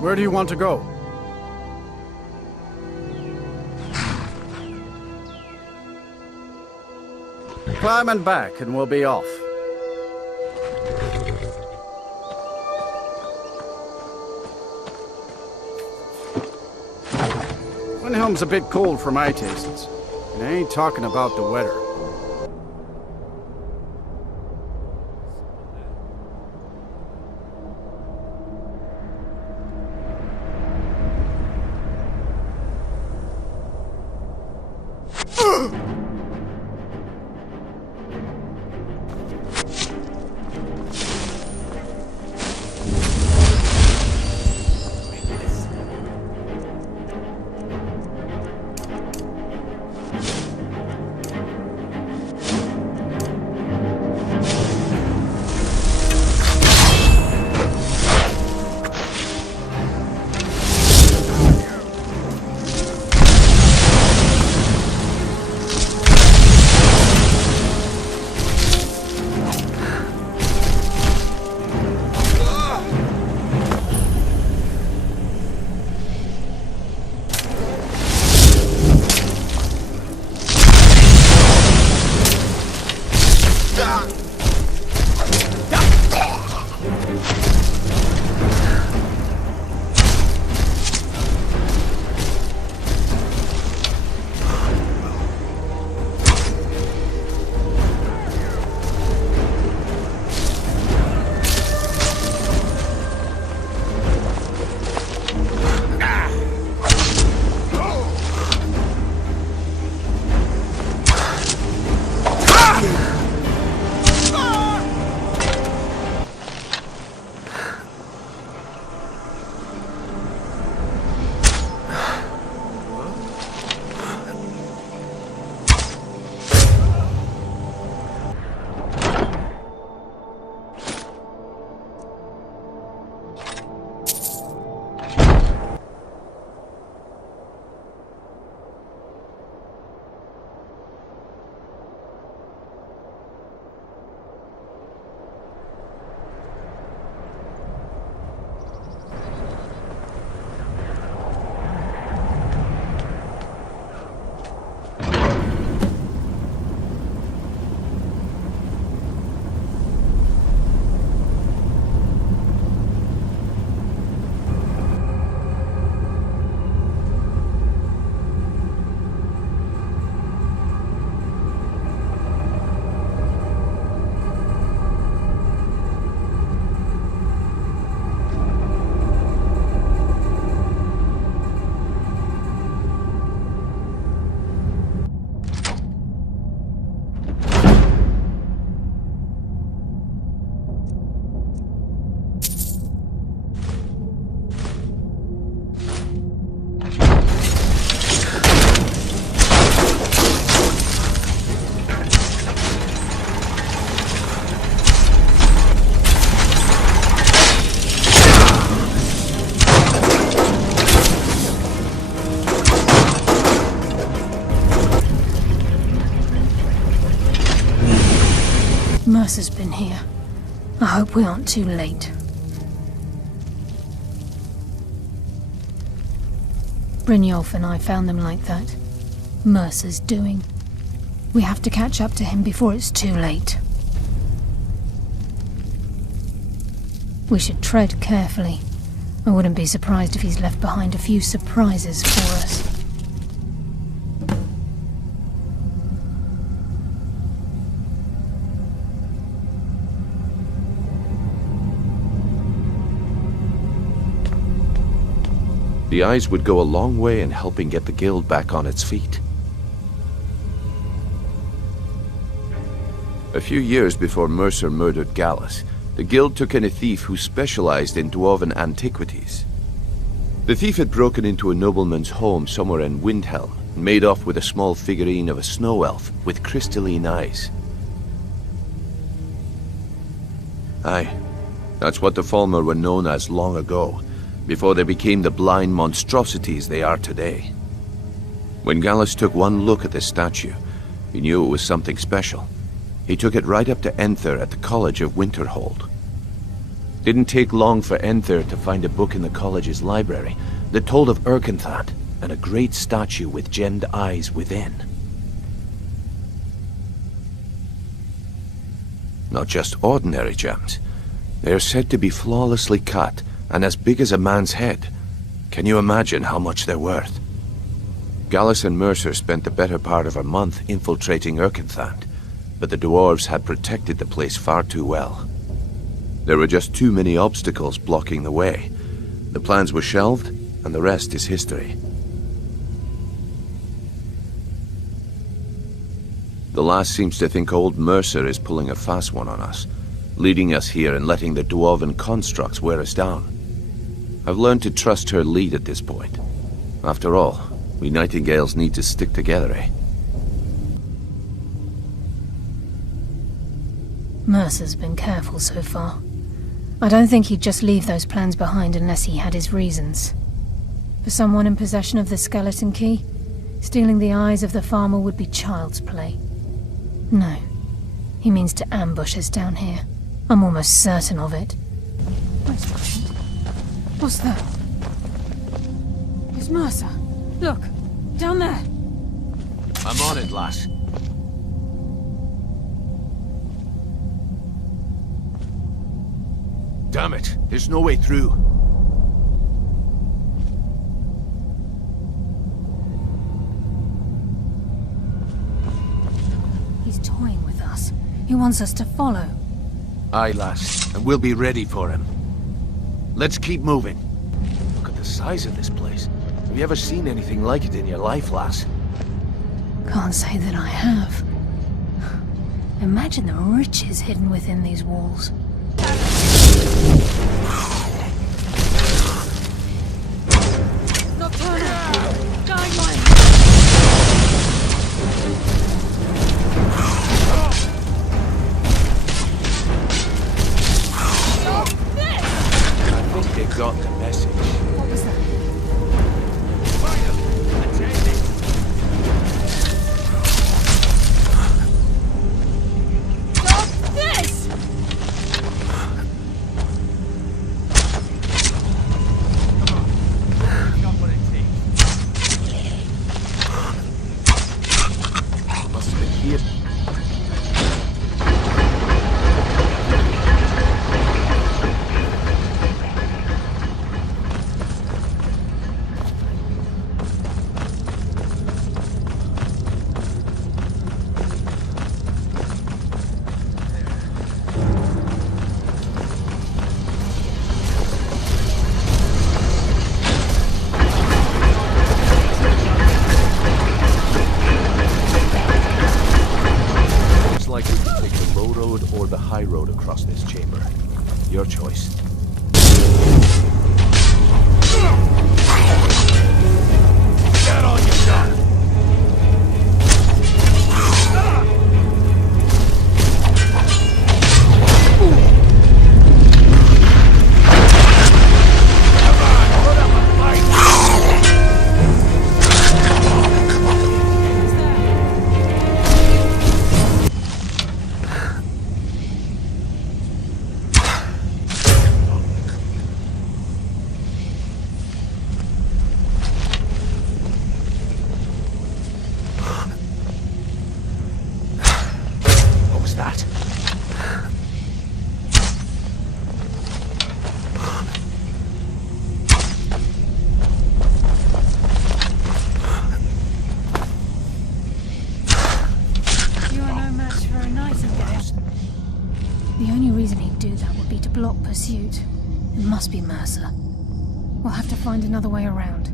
Where do you want to go? Climb and back, and we'll be off. Windhelm's a bit cold for my tastes, and I ain't talking about the weather. Mercer's been here. I hope we aren't too late. Brynjolf and I found them like that. Mercer's doing. We have to catch up to him before it's too late. We should tread carefully. I wouldn't be surprised if he's left behind a few surprises for us. The eyes would go a long way in helping get the guild back on its feet. A few years before Mercer murdered Gallus, the guild took in a thief who specialized in dwarven antiquities. The thief had broken into a nobleman's home somewhere in Windhelm and made off with a small figurine of a snow elf with crystalline eyes. Aye, that's what the Falmer were known as long ago, before they became the blind monstrosities they are today. When Gallus took one look at this statue, he knew it was something special. He took it right up to Enther at the College of Winterhold. Didn't take long for Enther to find a book in the college's library that told of Irkngthand and a great statue with gemmed eyes within. Not just ordinary gems. They're said to be flawlessly cut and as big as a man's head. Can you imagine how much they're worth? Gallus and Mercer spent the better part of a month infiltrating Irkngthand, but the dwarves had protected the place far too well. There were just too many obstacles blocking the way. The plans were shelved, and the rest is history. The lass seems to think old Mercer is pulling a fast one on us, leading us here and letting the dwarven constructs wear us down. I've learned to trust her lead at this point. After all, we Nightingales need to stick together, eh? Mercer's been careful so far. I don't think he'd just leave those plans behind unless he had his reasons. For someone in possession of the skeleton key, stealing the eyes of the farmer would be child's play. No. He means to ambush us down here. I'm almost certain of it. What's that? It's Mercer. Look, down there. I'm on it, lass. Damn it, there's no way through. He's toying with us. He wants us to follow. Aye, lass, and we'll be ready for him. Let's keep moving. Look at the size of this place. Have you ever seen anything like it in your life, lass? Can't say that I have. Imagine the riches hidden within these walls. Nocturnal! Guideline! I think they got the message. What was that? Stop this! Must have been here. High road across this chamber. Your choice. Get on your gun! Pursuit. It must be Mercer. We'll have to find another way around.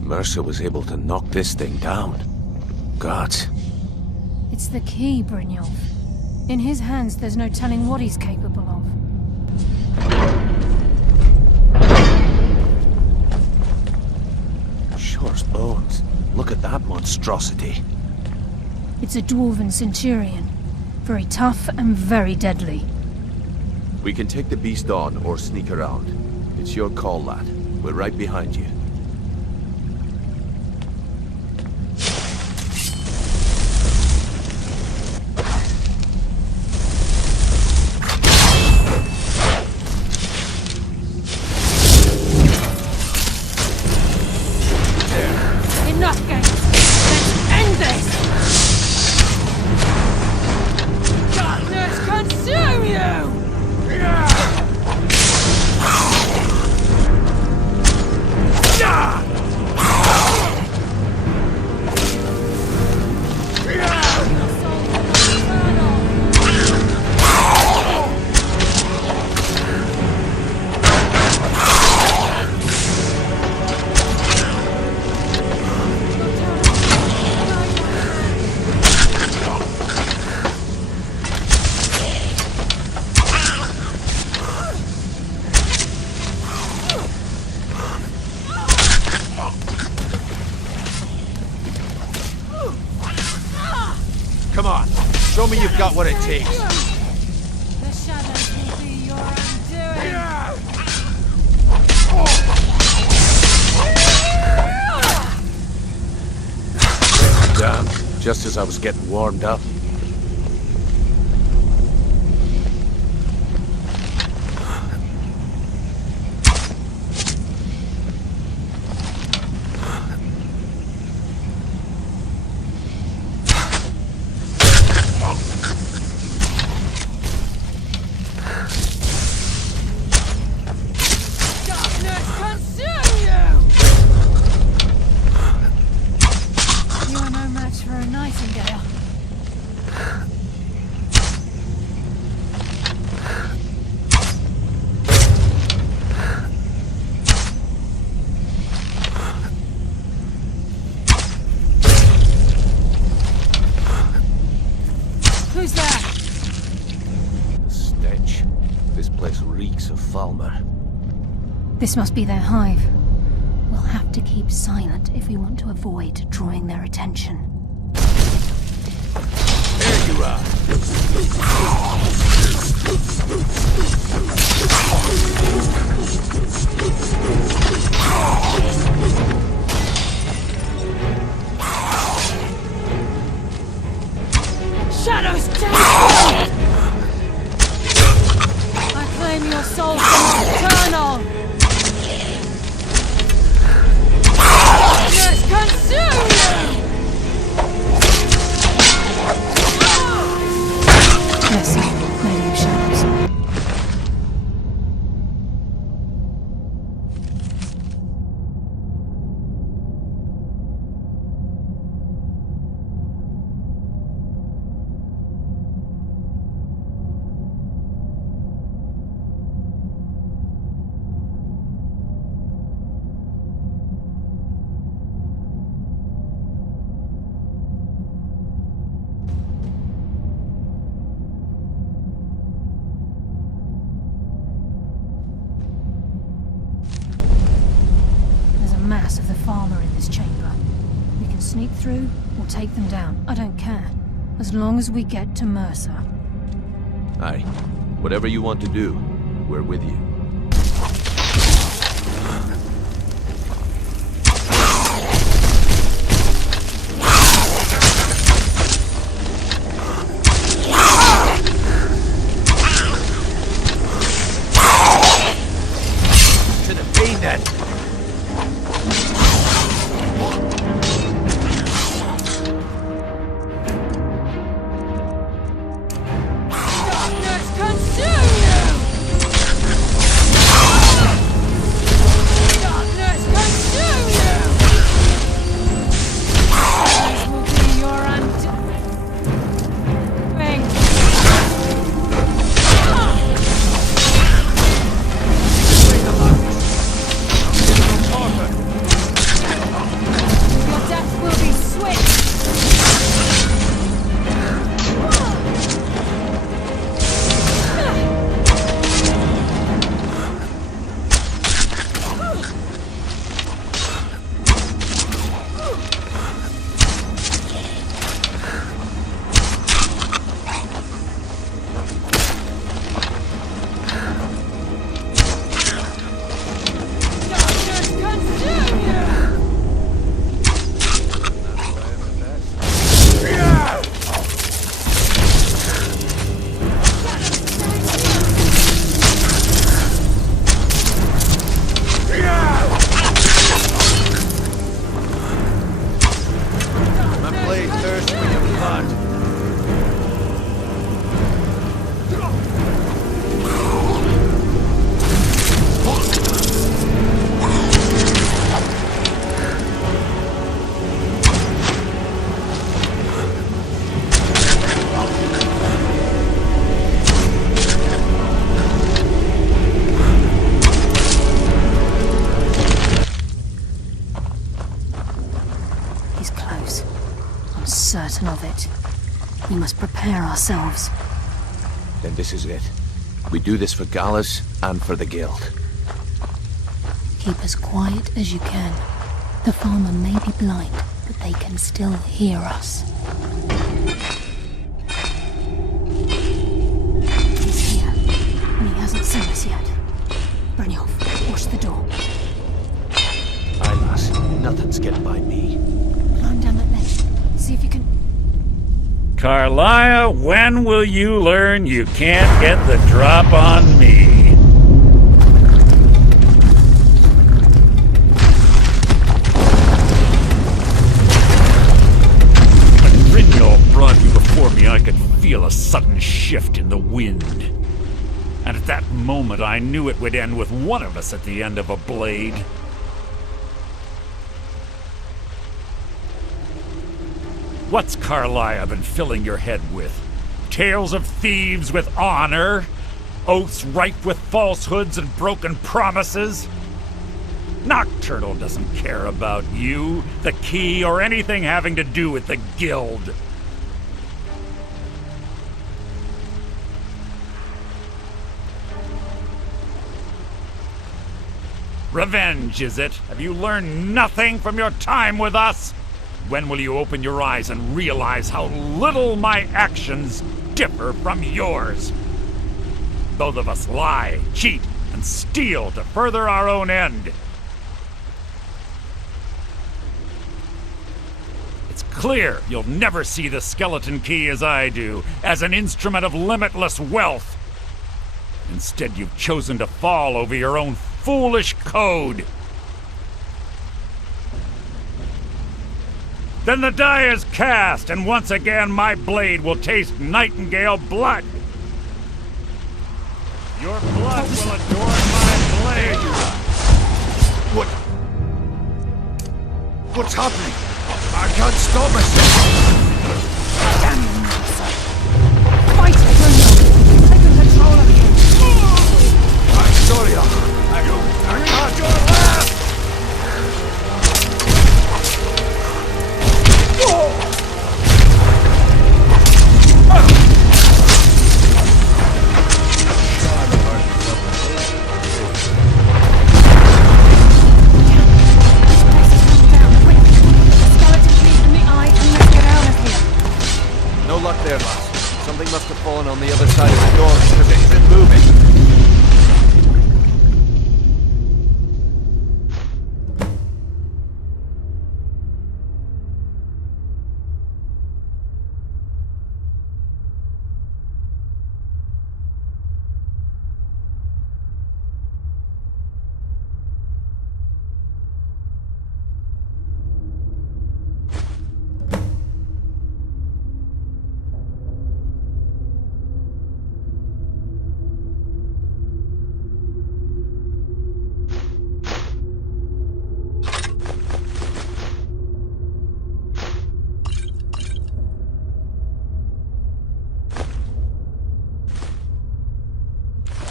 Mercer was able to knock this thing down. Gods. It's the key, Brynjolf. In his hands, there's no telling what he's capable of. Sure as bones. Look at that monstrosity. It's a dwarven centurion. Very tough and very deadly. We can take the beast on or sneak around. It's your call, lad. We're right behind you. got what it takes. The shadows will be your undoing. Damn, just as I was getting warmed up. For a Nightingale. Who's there? The stench. This place reeks of Falmer. This must be their hive. We'll have to keep silent if we want to avoid drawing their attention. There you are. Shadows take you! I claim your soul from Nocturnal! Darkness consume you! Yes, Lady of Shadows. Mass of the Falmer in this chamber. We can sneak through or take them down. I don't care. As long as we get to Mercer. Aye. Whatever you want to do, we're with you. To the pain then. Certain of it. We must prepare ourselves. Then this is it. We do this for Gallus and for the Guild. Keep as quiet as you can. The Falmer may be blind, but they can still hear us. yet. Brynjolf, watch the door. Aye, lass. Nothing's getting by me. Climb down that ledge. See if you can... Karliah, when will you learn you can't get the drop on me? When Brynjolf brought you before me, I could feel a sudden shift in the wind. And at that moment, I knew it would end with one of us at the end of a blade. What's Karliah been filling your head with? Tales of thieves with honor? Oaths rife with falsehoods and broken promises? Nocturnal doesn't care about you, the key, or anything having to do with the guild. Revenge, is it? Have you learned nothing from your time with us? When will you open your eyes and realize how little my actions differ from yours? Both of us lie, cheat, and steal to further our own end. It's clear you'll never see the skeleton key as I do, as an instrument of limitless wealth. Instead, you've chosen to fall over your own foolish code. Then the die is cast, and once again my blade will taste Nightingale blood. Your blood will adorn my blade. What's happening? I can't stop myself. Damn you, Mercer. Fight it, Brynjolf. Taking control of you. I'm sorry, I can't. Your last! No luck there, lass. Something must have fallen on the other side of the door because it isn't moving.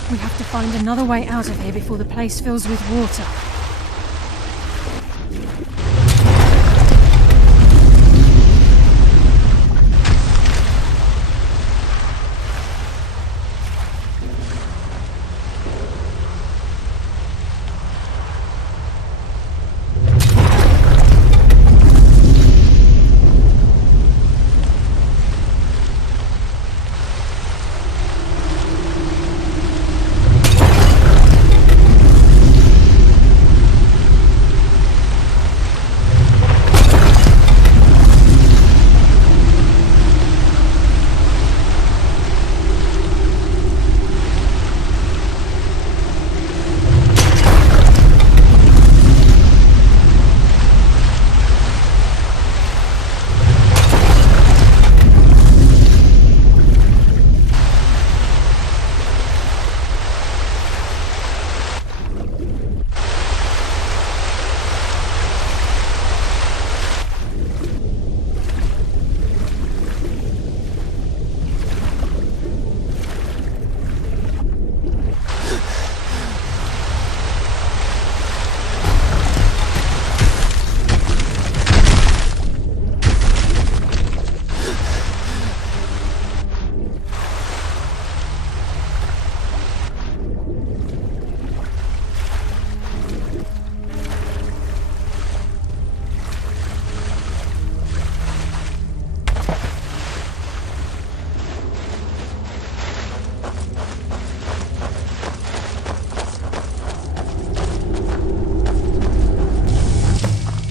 We have to find another way out of here before the place fills with water.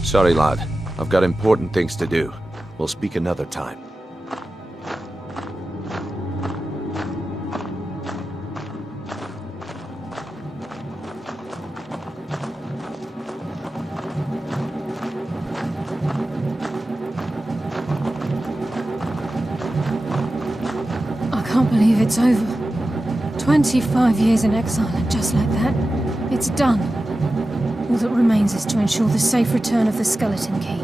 Sorry, lad. I've got important things to do. We'll speak another time. I can't believe it's over. 25 years in exile, and just like that, it's done. All that remains is to ensure the safe return of the skeleton key.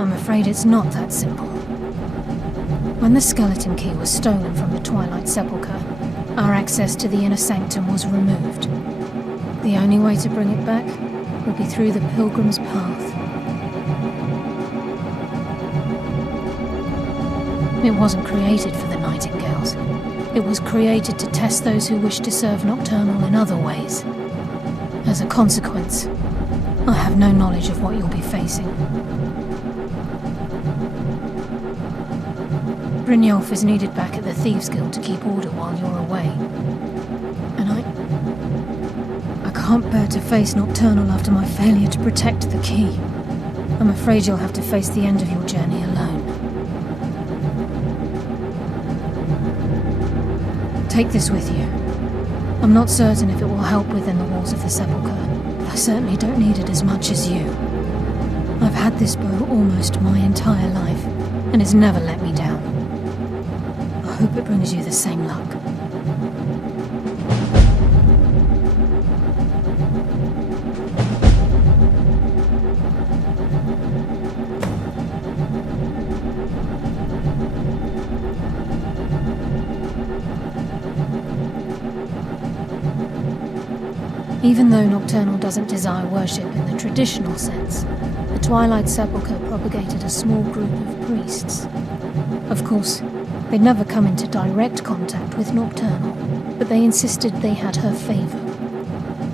I'm afraid it's not that simple. When the skeleton key was stolen from the Twilight Sepulcher, our access to the inner sanctum was removed. The only way to bring it back will be through the Pilgrim's Path. It wasn't created for the Nightingales. It was created to test those who wish to serve Nocturnal in other ways. As a consequence, I have no knowledge of what you'll be facing. Brynjolf is needed back at the Thieves Guild to keep order while you're away. And I can't bear to face Nocturnal after my failure to protect the key. I'm afraid you'll have to face the end of your journey alone. Take this with you. I'm not certain if it will help within the walls of the Sepulchre, but I certainly don't need it as much as you. I've had this bow almost my entire life, and it's never let me down. I hope it brings you the same luck. Even though Nocturnal doesn't desire worship in the traditional sense, the Twilight Sepulcher propagated a small group of priests. Of course, they'd never come into direct contact with Nocturnal, but they insisted they had her favor.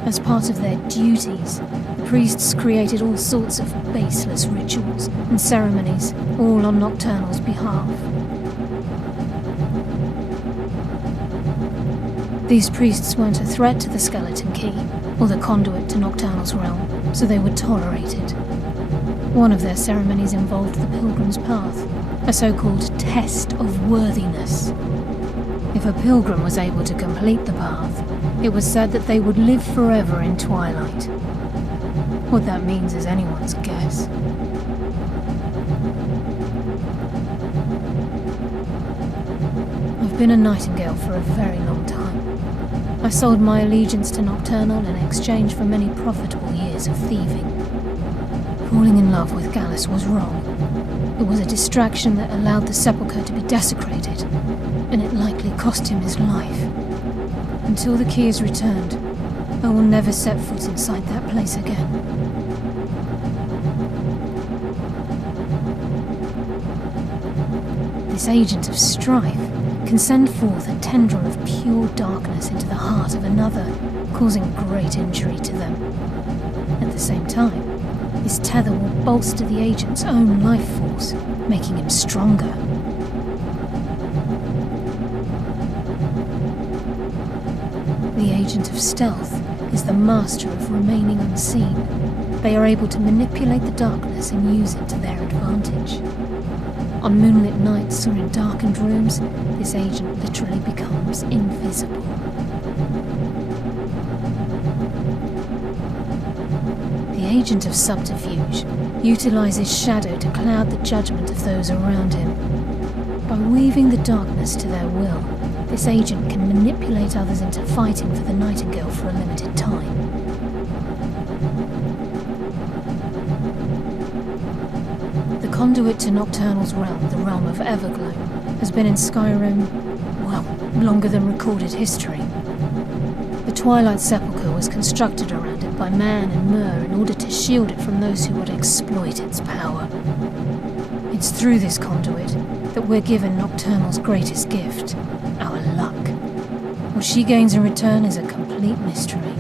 As part of their duties, the priests created all sorts of baseless rituals and ceremonies, all on Nocturnal's behalf. These priests weren't a threat to the skeleton key, or the conduit to Nocturnal's realm, so they were tolerated. One of their ceremonies involved the Pilgrim's Path, a so-called test of worthiness. If a pilgrim was able to complete the path, it was said that they would live forever in Twilight. What that means is anyone's guess. I've been a Nightingale for a very long time. I sold my allegiance to Nocturnal in exchange for many profitable years of thieving. Falling in love with Gallus was wrong. It was a distraction that allowed the Sepulchre to be desecrated, and it likely cost him his life. Until the key is returned, I will never set foot inside that place again. This agent of strife can send forth a tendril of pure darkness into the heart of another, causing great injury to them. At the same time, his tether will bolster the agent's own life force, making him stronger. The agent of stealth is the master of remaining unseen. They are able to manipulate the darkness and use it to their advantage. On moonlit nights or in darkened rooms, this agent literally becomes invisible. The agent of subterfuge utilizes shadow to cloud the judgment of those around him. By weaving the darkness to their will, this agent can manipulate others into fighting for the Nightingale for a limited time. The conduit to Nocturnal's realm, the realm of Everglow, has been in Skyrim, well, longer than recorded history. The Twilight Sepulcher was constructed around it by man and Mer in order to shield it from those who would exploit its power. It's through this conduit that we're given Nocturnal's greatest gift, our luck. What she gains in return is a complete mystery.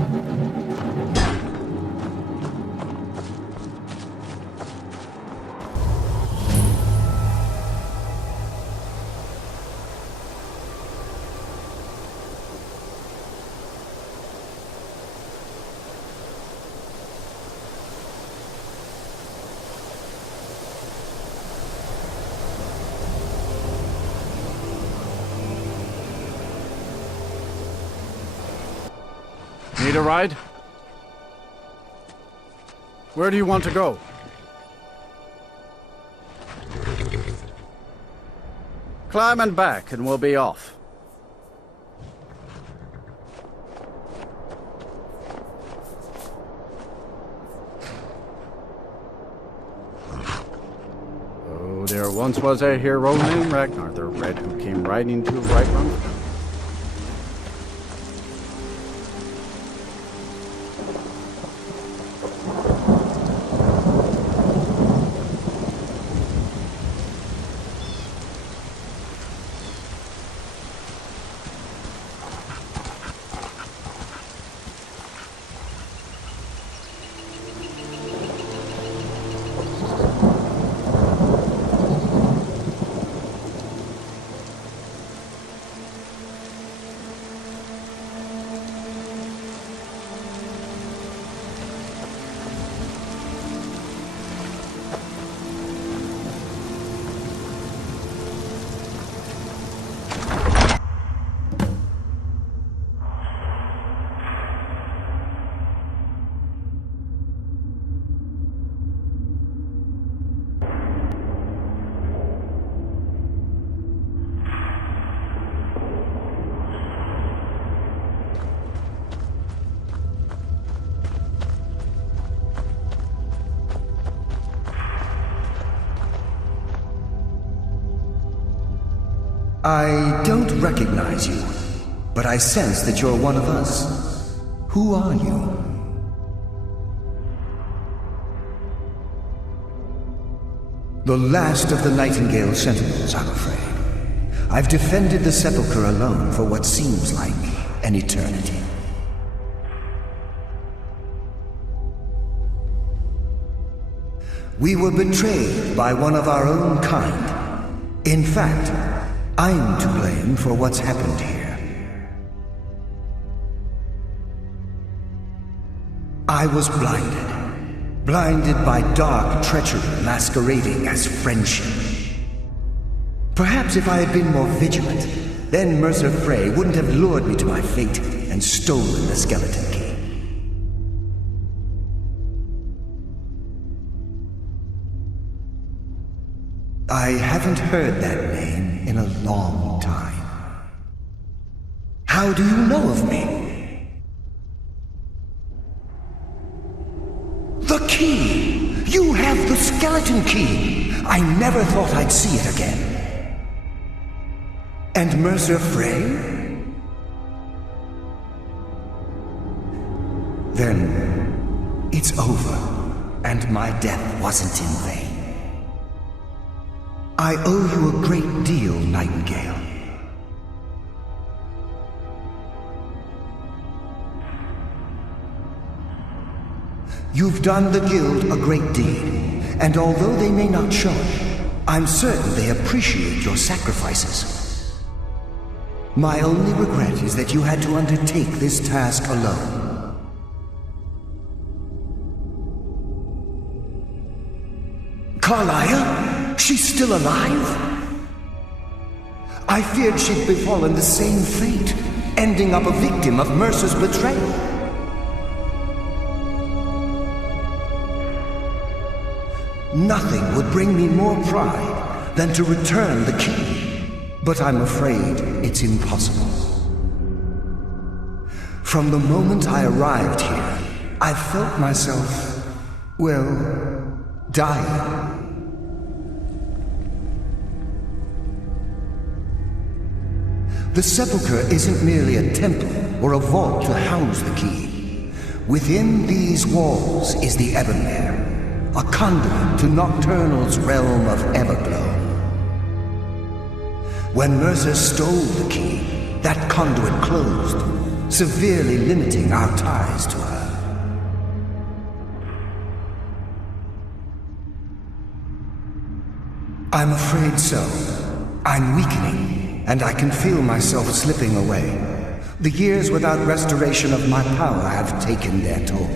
Need a ride? Where do you want to go? Climb and back, and we'll be off. Oh, there once was a hero named Ragnar the Red who came riding to Whiterun. I don't recognize you, but I sense that you're one of us. Who are you? The last of the Nightingale Sentinels, I'm afraid. I've defended the Sepulcher alone for what seems like an eternity. We were betrayed by one of our own kind. In fact, I'm to blame for what's happened here. I was blinded by dark treachery masquerading as friendship. Perhaps if I had been more vigilant, then Mercer Frey wouldn't have lured me to my fate and stolen the skeleton key. I haven't heard that name in a long time. How do you know of me? The key! You have the skeleton key! I never thought I'd see it again. And Mercer Frey? Then it's over, and my death wasn't in vain. I owe you a great deal, Nightingale. You've done the Guild a great deed, and although they may not show it, I'm certain they appreciate your sacrifices. My only regret is that you had to undertake this task alone. Karliah? She's still alive? I feared she'd befallen the same fate, ending up a victim of Mercer's betrayal. Nothing would bring me more pride than to return the key, but I'm afraid it's impossible. From the moment I arrived here, I felt myself, well, dying. The Sepulcher isn't merely a temple or a vault to house the key. Within these walls is the Ebonmere, a conduit to Nocturnal's realm of Everglow. When Mercer stole the key, that conduit closed, severely limiting our ties to her. I'm afraid so. I'm weakening. And I can feel myself slipping away. The years without restoration of my power have taken their toll.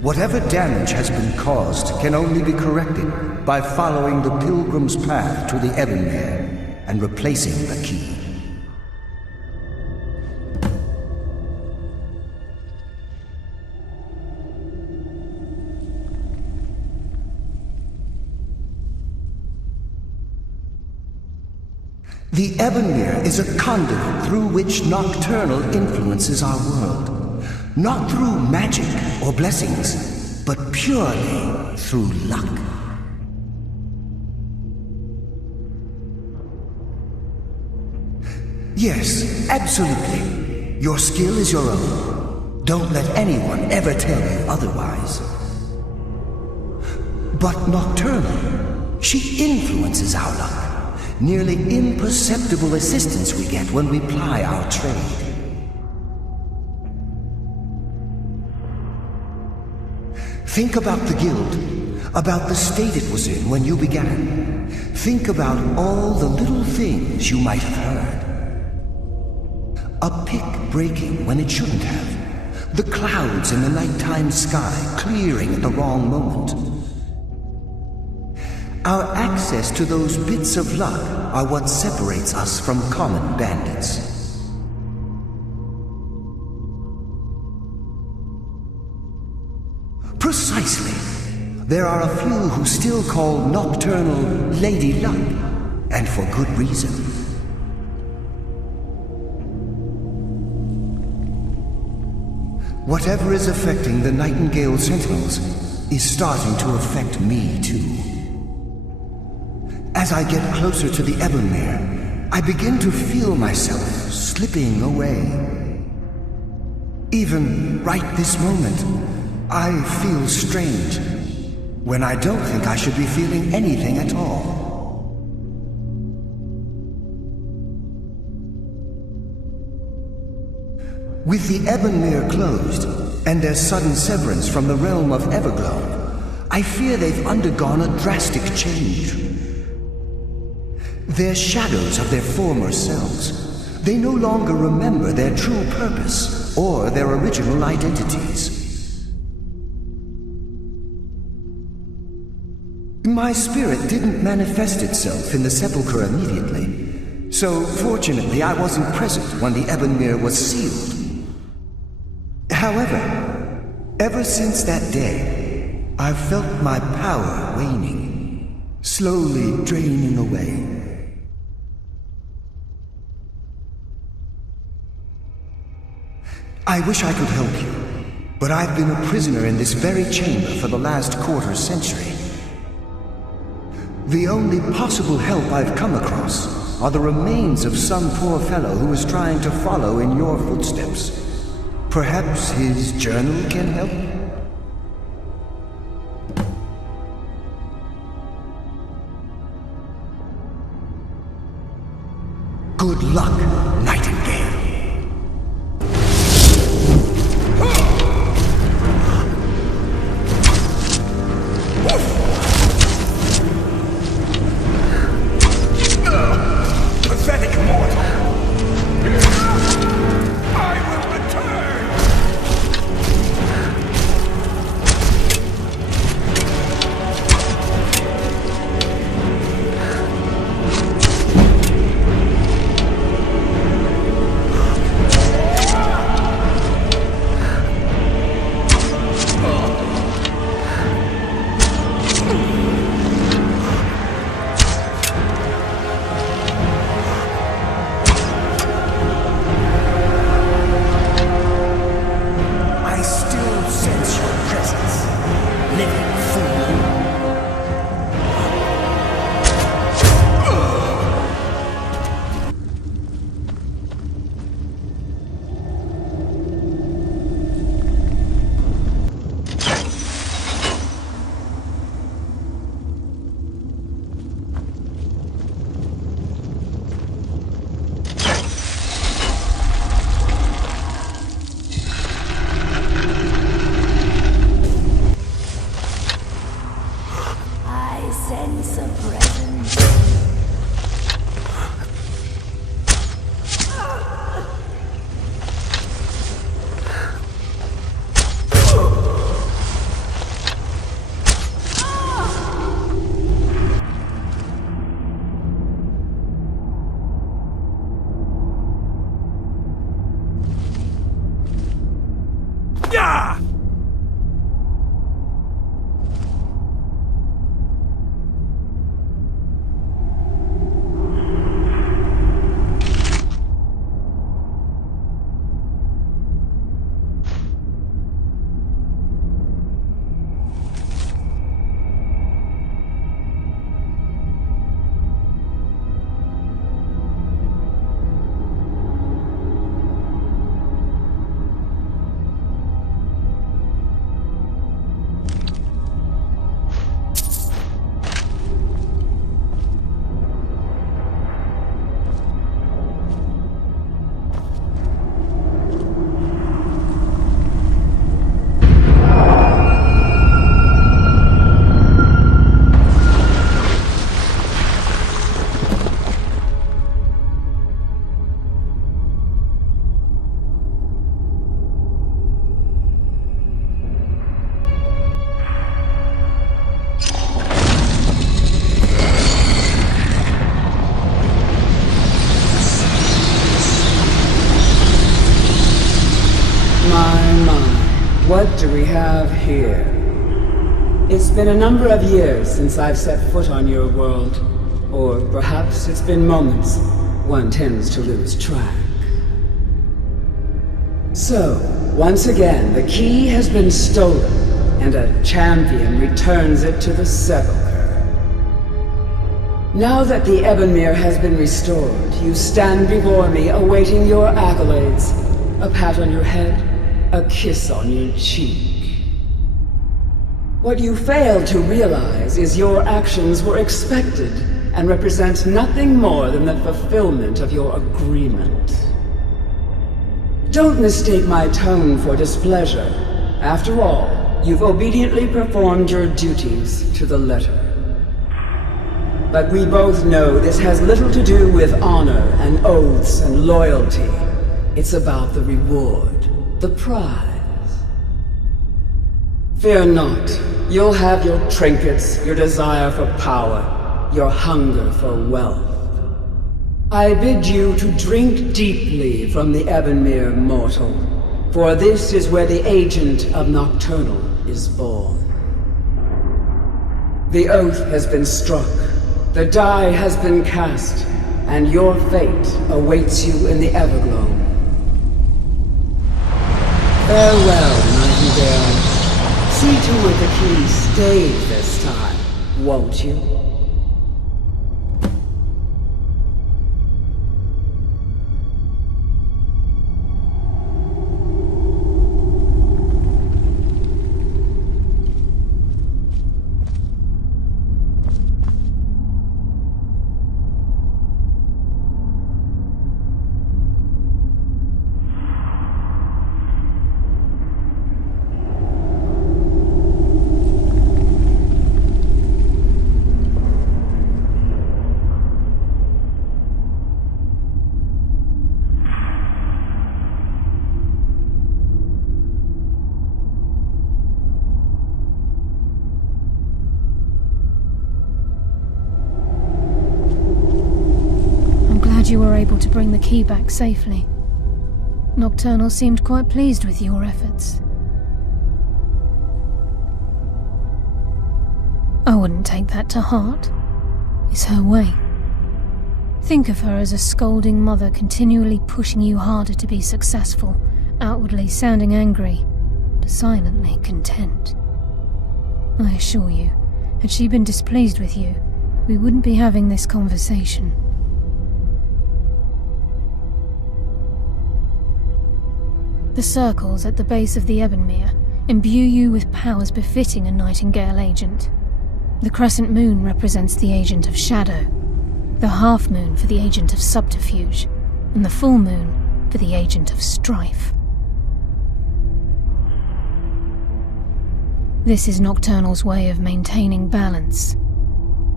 Whatever damage has been caused can only be corrected by following the pilgrim's path to the Ebonmere and replacing the key. The Ebonmere is a conduit through which Nocturnal influences our world. Not through magic or blessings, but purely through luck. Yes, absolutely. Your skill is your own. Don't let anyone ever tell you otherwise. But Nocturnal, she influences our luck. Nearly imperceptible assistance we get when we ply our trade. Think about the Guild, about the state it was in when you began. Think about all the little things you might have heard. A pick breaking when it shouldn't have. The clouds in the nighttime sky clearing at the wrong moment. Our access to those bits of luck are what separates us from common bandits. Precisely. There are a few who still call Nocturnal Lady Luck, and for good reason. Whatever is affecting the Nightingale Sentinels is starting to affect me too. As I get closer to the Ebonmere, I begin to feel myself slipping away. Even right this moment, I feel strange, when I don't think I should be feeling anything at all. With the Ebonmere closed, and their sudden severance from the realm of Everglow, I fear they've undergone a drastic change. They're shadows of their former selves. They no longer remember their true purpose or their original identities. My spirit didn't manifest itself in the sepulchre immediately, so fortunately I wasn't present when the Ebonmere was sealed. However, ever since that day, I've felt my power waning, slowly draining away. I wish I could help you, but I've been a prisoner in this very chamber for the last quarter century. The only possible help I've come across are the remains of some poor fellow who is trying to follow in your footsteps. Perhaps his journal can help? Good luck, Nightingale. Pathetic mortal! I will return! What do we have here? It's been a number of years since I've set foot on your world. Or perhaps it's been moments. One tends to lose track. So, once again, the key has been stolen, and a champion returns it to the Sepulcher. Now that the Ebonmere has been restored, you stand before me awaiting your accolades. A pat on your head, a kiss on your cheek. What you fail to realize is your actions were expected and represent nothing more than the fulfillment of your agreement. Don't mistake my tone for displeasure. After all, you've obediently performed your duties to the letter. But we both know this has little to do with honor and oaths and loyalty. It's about the reward, the prize. Fear not. You'll have your trinkets, your desire for power, your hunger for wealth. I bid you to drink deeply from the Ebonmere mortal, for this is where the agent of Nocturnal is born. The oath has been struck. The die has been cast, and your fate awaits you in the Evergloam. Farewell, Nightingale. See to it the key stays this time, won't you? You were able to bring the key back safely. Nocturnal seemed quite pleased with your efforts. I wouldn't take that to heart. It's her way. Think of her as a scolding mother continually pushing you harder to be successful, outwardly sounding angry, but silently content. I assure you, had she been displeased with you, we wouldn't be having this conversation. The circles at the base of the Ebonmere imbue you with powers befitting a Nightingale agent. The crescent moon represents the agent of shadow, the half moon for the agent of subterfuge, and the full moon for the agent of strife. This is Nocturnal's way of maintaining balance.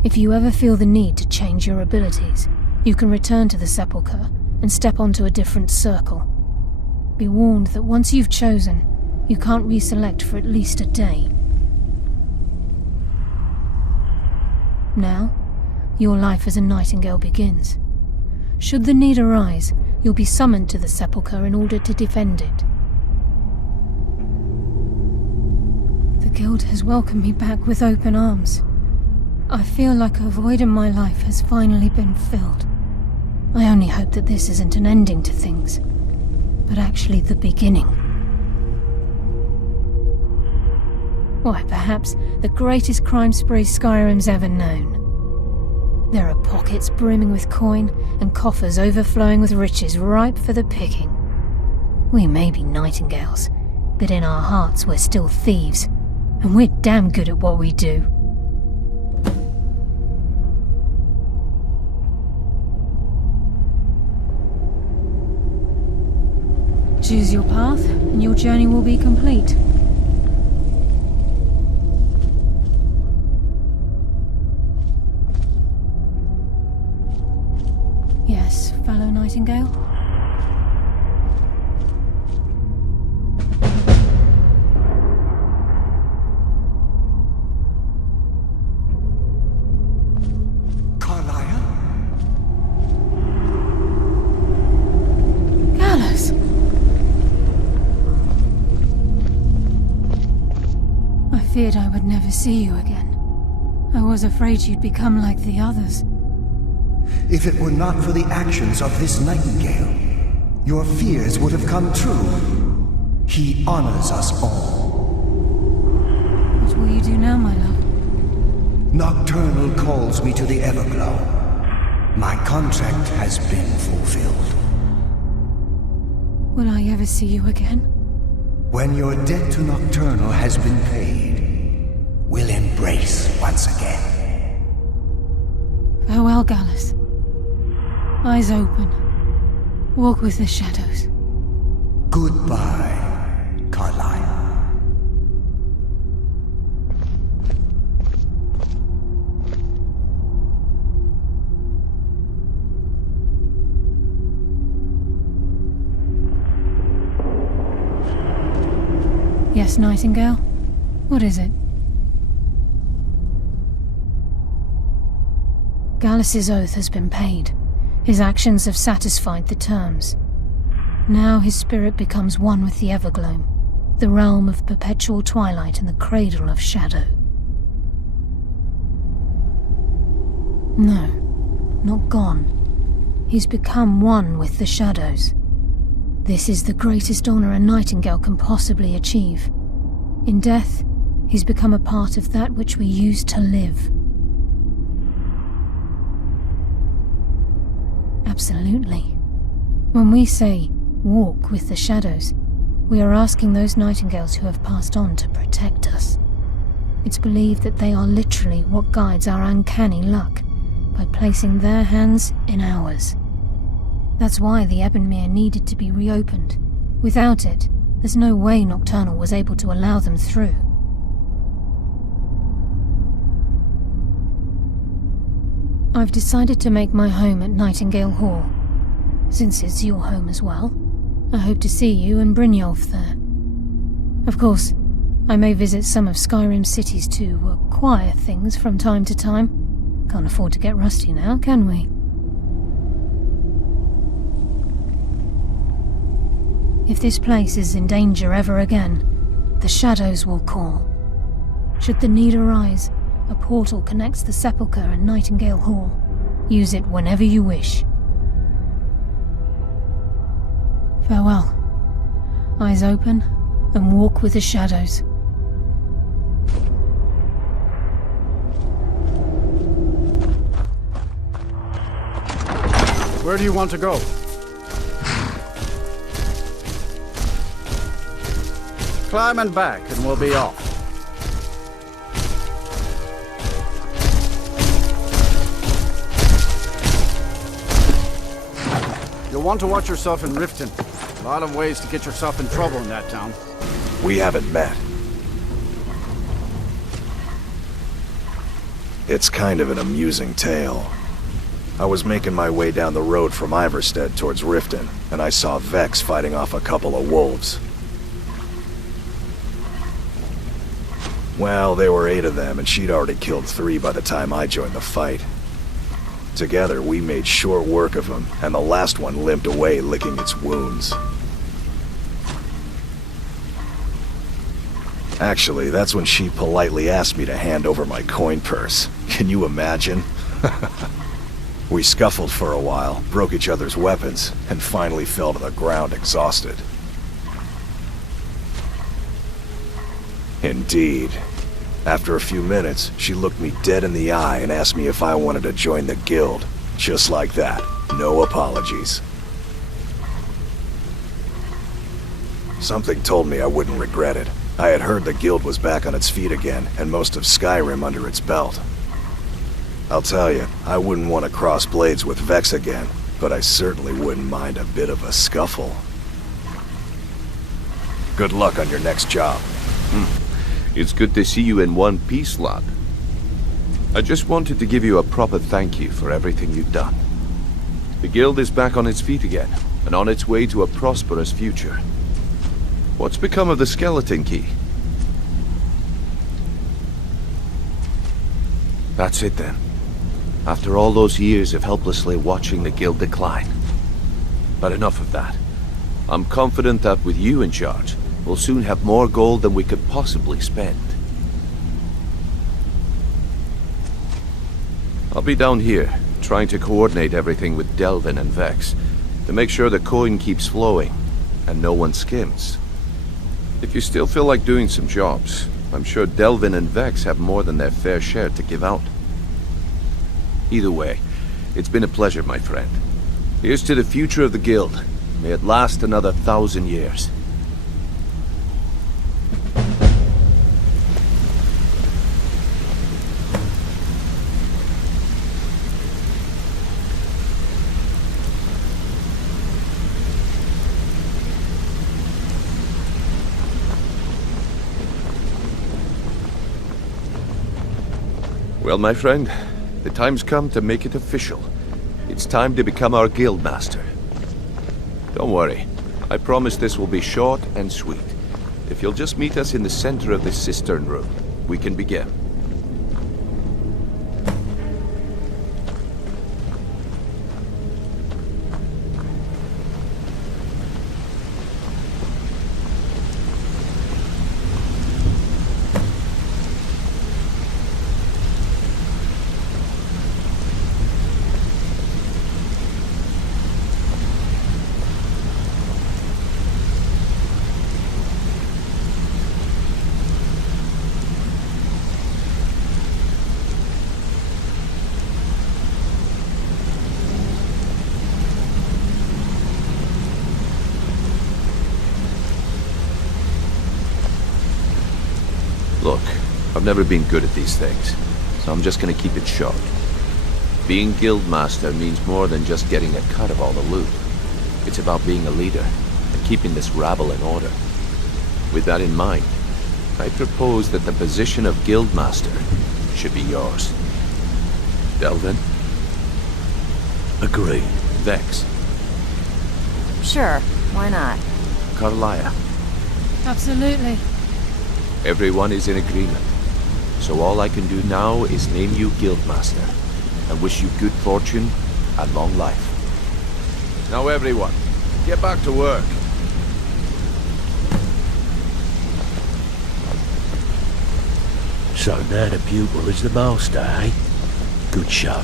If you ever feel the need to change your abilities, you can return to the Sepulcher and step onto a different circle. Be warned that once you've chosen, you can't reselect for at least a day. Now, your life as a Nightingale begins. Should the need arise, you'll be summoned to the Sepulcher in order to defend it. The Guild has welcomed me back with open arms. I feel like a void in my life has finally been filled. I only hope that this isn't an ending to things, but actually the beginning. Why, perhaps the greatest crime spree Skyrim's ever known. There are pockets brimming with coin and coffers overflowing with riches ripe for the picking. We may be Nightingales, but in our hearts we're still thieves, and we're damn good at what we do. Choose your path, and your journey will be complete. Yes, fellow Nightingale? Karliah? feared I would never see you again. I was afraid you'd become like the others. If it were not for the actions of this Nightingale, your fears would have come true. He honors us all. What will you do now, my love? Nocturnal calls me to the Everglow. My contract has been fulfilled. Will I ever see you again? When your debt to Nocturnal has been paid, we'll embrace once again. Farewell, Gallus. Eyes open. Walk with the shadows. Goodbye, Karliah. Yes, Nightingale? What is it? Gallus's oath has been paid. His actions have satisfied the terms. Now his spirit becomes one with the Everglow, the realm of perpetual twilight and the cradle of shadow. No, not gone. He's become one with the shadows. This is the greatest honor a Nightingale can possibly achieve. In death, he's become a part of that which we used to live. Absolutely. When we say, walk with the shadows, we are asking those Nightingales who have passed on to protect us. It's believed that they are literally what guides our uncanny luck, by placing their hands in ours. That's why the Ebonmere needed to be reopened. Without it, there's no way Nocturnal was able to allow them through. I've decided to make my home at Nightingale Hall. Since it's your home as well, I hope to see you and Brynjolf there. Of course, I may visit some of Skyrim's cities to acquire things from time to time. Can't afford to get rusty now, can we? If this place is in danger ever again, the shadows will call. Should the need arise, a portal connects the Sepulcher and Nightingale Hall. Use it whenever you wish. Farewell. Eyes open, and walk with the shadows. Where do you want to go? Climb and back, and we'll be off. You'll want to watch yourself in Riften. A lot of ways to get yourself in trouble in that town. We haven't met. It's kind of an amusing tale. I was making my way down the road from Iverstead towards Riften, and I saw Vex fighting off a couple of wolves. Well, there were 8 of them, and she'd already killed 3 by the time I joined the fight. Together, we made short work of him, and the last one limped away licking its wounds. Actually, that's when she politely asked me to hand over my coin purse. Can you imagine? We scuffled for a while, broke each other's weapons, and finally fell to the ground exhausted. Indeed. After a few minutes, she looked me dead in the eye and asked me if I wanted to join the guild. Just like that. No apologies. Something told me I wouldn't regret it. I had heard the guild was back on its feet again, and most of Skyrim under its belt. I'll tell you, I wouldn't want to cross blades with Vex again, but I certainly wouldn't mind a bit of a scuffle. Good luck on your next job. It's good to see you in one piece, lad. I just wanted to give you a proper thank you for everything you've done. The guild is back on its feet again, and on its way to a prosperous future. What's become of the skeleton key? That's it then. After all those years of helplessly watching the guild decline. But enough of that. I'm confident that with you in charge, we'll soon have more gold than we could possibly spend. I'll be down here, trying to coordinate everything with Delvin and Vex, to make sure the coin keeps flowing, and no one skims. If you still feel like doing some jobs, I'm sure Delvin and Vex have more than their fair share to give out. Either way, it's been a pleasure, my friend. Here's to the future of the Guild. May it last another 1,000 years. Well, my friend, the time's come to make it official. It's time to become our Guildmaster. Don't worry, I promise this will be short and sweet. If you'll just meet us in the center of this cistern room, we can begin. Look, I've never been good at these things, so I'm just gonna keep it short. Being Guildmaster means more than just getting a cut of all the loot. It's about being a leader, and keeping this rabble in order. With that in mind, I propose that the position of Guildmaster should be yours. Delvin? Agreed. Vex? Sure, why not? Karliah? Absolutely. Everyone is in agreement. So all I can do now is name you Guildmaster, and wish you good fortune and long life. Now everyone, get back to work. So now the pupil is the master, eh? Good show.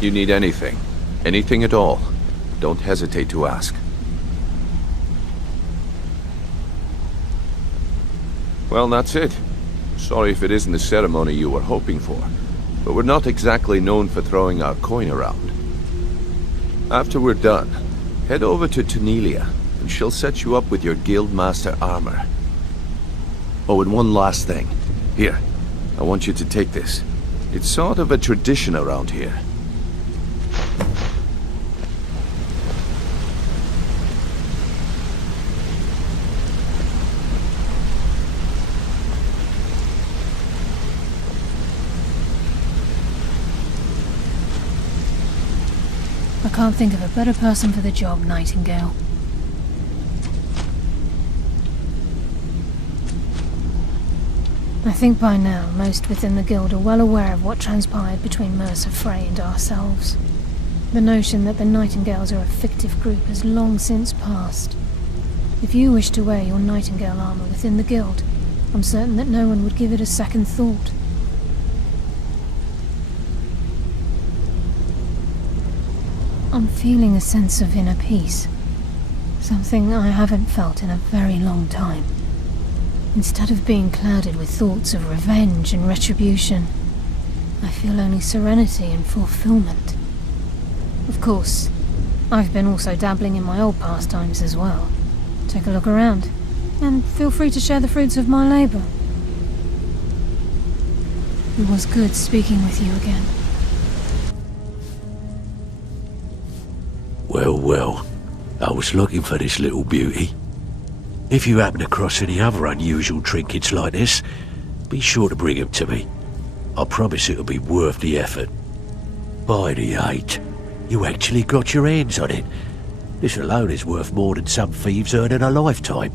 You need anything, anything at all, don't hesitate to ask. Well, that's it. Sorry if it isn't the ceremony you were hoping for, but we're not exactly known for throwing our coin around. After we're done, head over to Tunelia, and she'll set you up with your Guildmaster armor. Oh, and one last thing. Here, I want you to take this. It's sort of a tradition around here. I can't think of a better person for the job, Nightingale. I think by now most within the Guild are well aware of what transpired between Mercer Frey and ourselves. The notion that the Nightingales are a fictive group has long since passed. If you wish to wear your Nightingale armor within the Guild, I'm certain that no one would give it a second thought. I'm feeling a sense of inner peace. Something I haven't felt in a very long time. Instead of being clouded with thoughts of revenge and retribution, I feel only serenity and fulfillment. Of course, I've been also dabbling in my old pastimes as well. Take a look around, and feel free to share the fruits of my labor. It was good speaking with you again. Well, I was looking for this little beauty. If you happen across any other unusual trinkets like this, be sure to bring them to me. I promise it'll be worth the effort. By the 8, you actually got your hands on it. This alone is worth more than some thieves earn in a lifetime.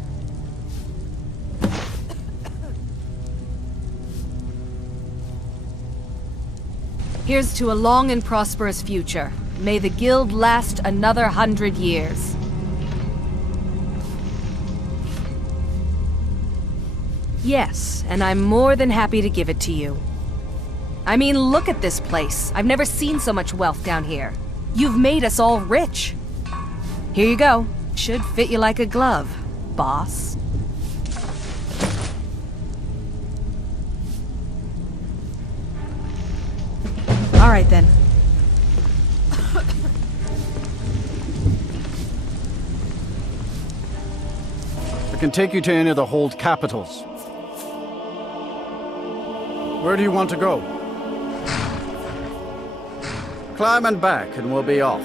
Here's to a long and prosperous future. May the Guild last another 100 years. Yes, and I'm more than happy to give it to you. I mean, look at this place. I've never seen so much wealth down here. You've made us all rich. Here you go. Should fit you like a glove, boss. All right, then. I can take you to any of the hold capitals. Where do you want to go? Climb and back, and we'll be off.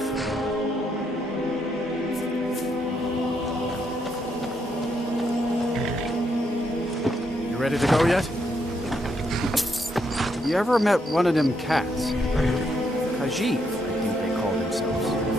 You ready to go yet? You ever met one of them cats? Khajiit, I think they call themselves.